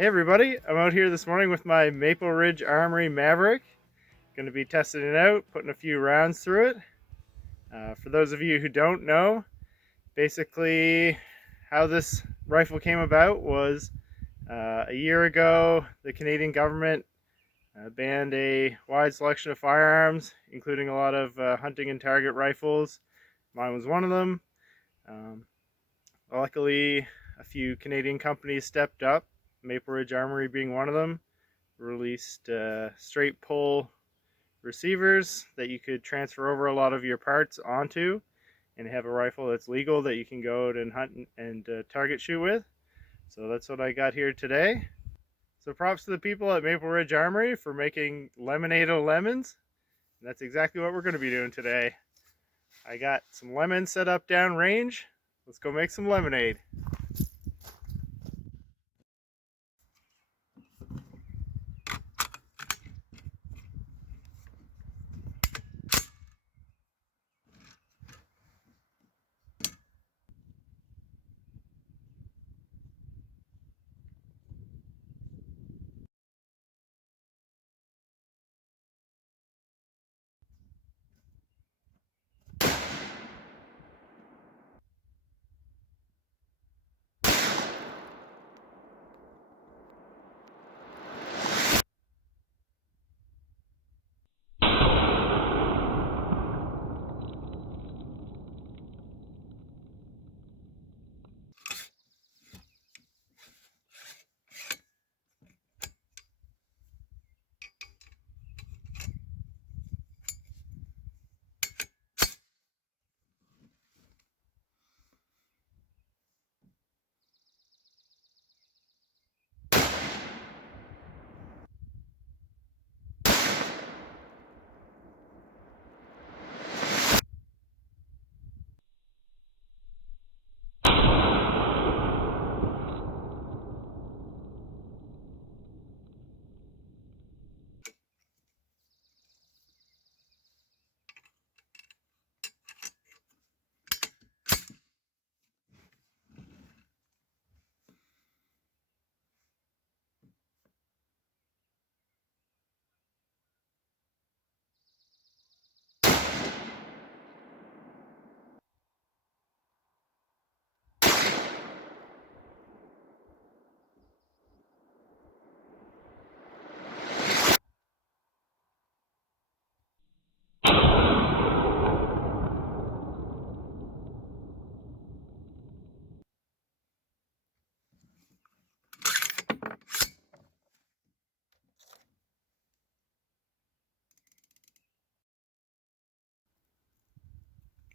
Hey everybody, I'm out here this morning with my Maple Ridge MRA Maverick. Going to be testing it out, putting a few rounds through it. For those of you who don't know, basically how this rifle came about was a year ago the Canadian government banned a wide selection of firearms, including a lot of hunting and target rifles. Mine was one of them. Luckily, a few Canadian companies stepped up, Maple Ridge Armory being one of them, released straight pull receivers that you could transfer over a lot of your parts onto and have a rifle that's legal that you can go out and hunt and target shoot with. So that's what I got here today. So props to the people at Maple Ridge Armory for making lemonade of lemons. And that's exactly what we're going to be doing today. I got some lemons set up down range. Let's go make some lemonade.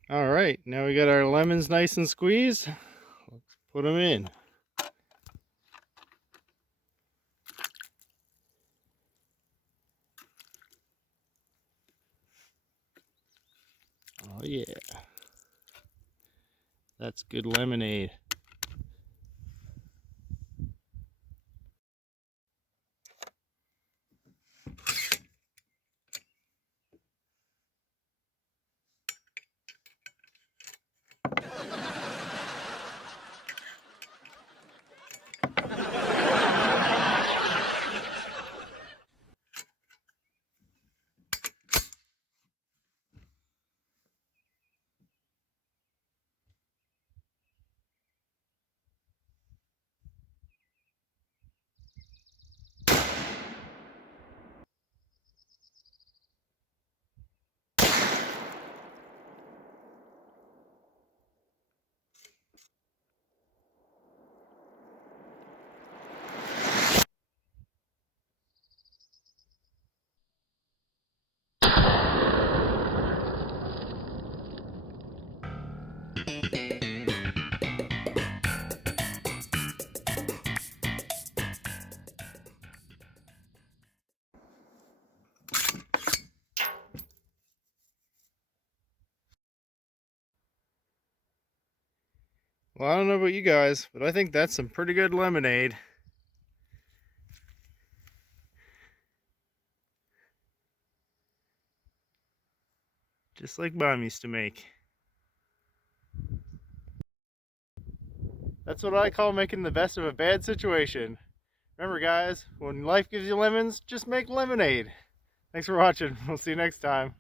All right, now we got our lemons nice and squeezed. Let's put them in. Oh yeah, that's good lemonade. Well, I don't know about you guys, but I think that's some pretty good lemonade. Just like Mom used to make. That's what I call making the best of a bad situation. Remember guys, when life gives you lemons, just make lemonade. Thanks for watching. We'll see you next time.